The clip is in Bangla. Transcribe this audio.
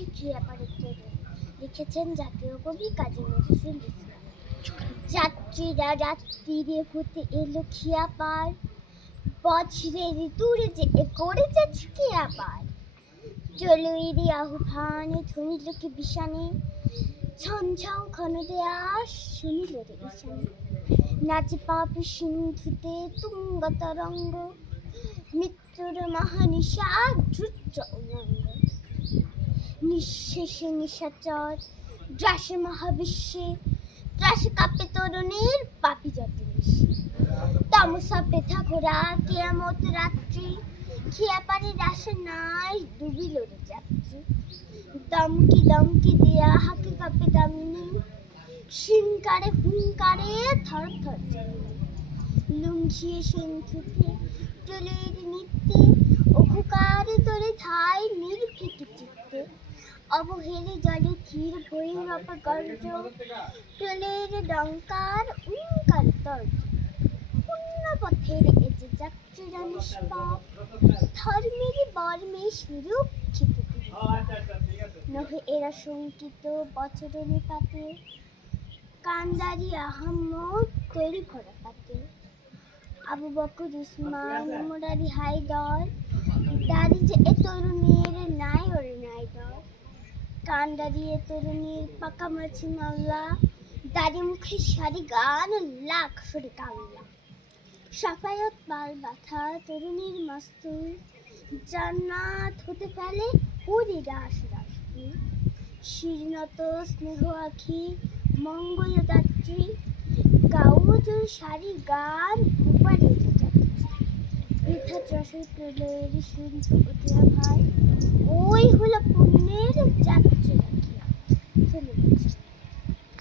যাচ্ছি খিয়াপাড়ের তরুণ। লিখেছেন জাতীয় কবি কাজী নজরুল ইসলাম। যাত্রীরা রাত্রিরে হতে এলো খিয়াপাড়, বছরের দূরে যে করে যাচ্ছে খিয়াপাড়। জলুইরি আহ্বানে ধনিল কি বিষানে, ঝঞ্ঝাও ঘন দেয়াস শুনিল রে ঈশানে। নাচে পাপি সিন্ধুতে তুঙ্গ তরঙ্গ, মৃত্যুর মহানিশা ধৃত্য উলঙ্গ। নিঃশেষে নিশাচর গ্রাসে মহাবিশ্বে, ত্রাসে কাঁপে তরুণের পাপি যত বেশি। তামসা পেথা ঘোরা কেয়ামত রাত্রি, খিয়াপাড়ের আশা নাই ডুবিল রে যাত্রী। দমকি দমকি দিয়া হাঁকে কাঁপে দামিনী, শিংকারে হুঙ্কারে থর থর জমিনী। লুঙ্ঘিয়ে সিন্ধুকে প্রলয়ের নৃত্যে, অঘুকারে তোরে ধায় নির্ভীক চিত্তে। অবহেলে জলে ধীর ভৈরব গর্জ, প্রলয়ের ডঙ্কার উঙ্কার তর্জ। পুণ্য পথের এ যে যাত্রীরা নিষ্পাপ, ধর্মের বর্মে সুরক্ষিত নহে এরা শঙ্কিত বছর নিপাতে, কান্দারি আহম্মদ তরি ভরা পাতে। আবু বকর উসমান মোরারি হায়দর, দাড়ি যে এ তরুণের নাই ওরে নাই ডর। কান্দারি এ তরুণীর পাকা মাছি মাল্লা, দাড়ি মুখে সারি গান লাখ সরে কাল্লা। সাফায়াত পাল বাথা তরুণীর মাস্তুল, জান্নাত হতে ফেলে হরি রাস রাসপুর। শীর্ণত স্নেহ আখি মঙ্গল দাত্রী, গাউজুর সারি গান উপারে যাত্রী। বৃথা যশোর প্রলয়ের সিন্ধু উঠিয়া ভাই,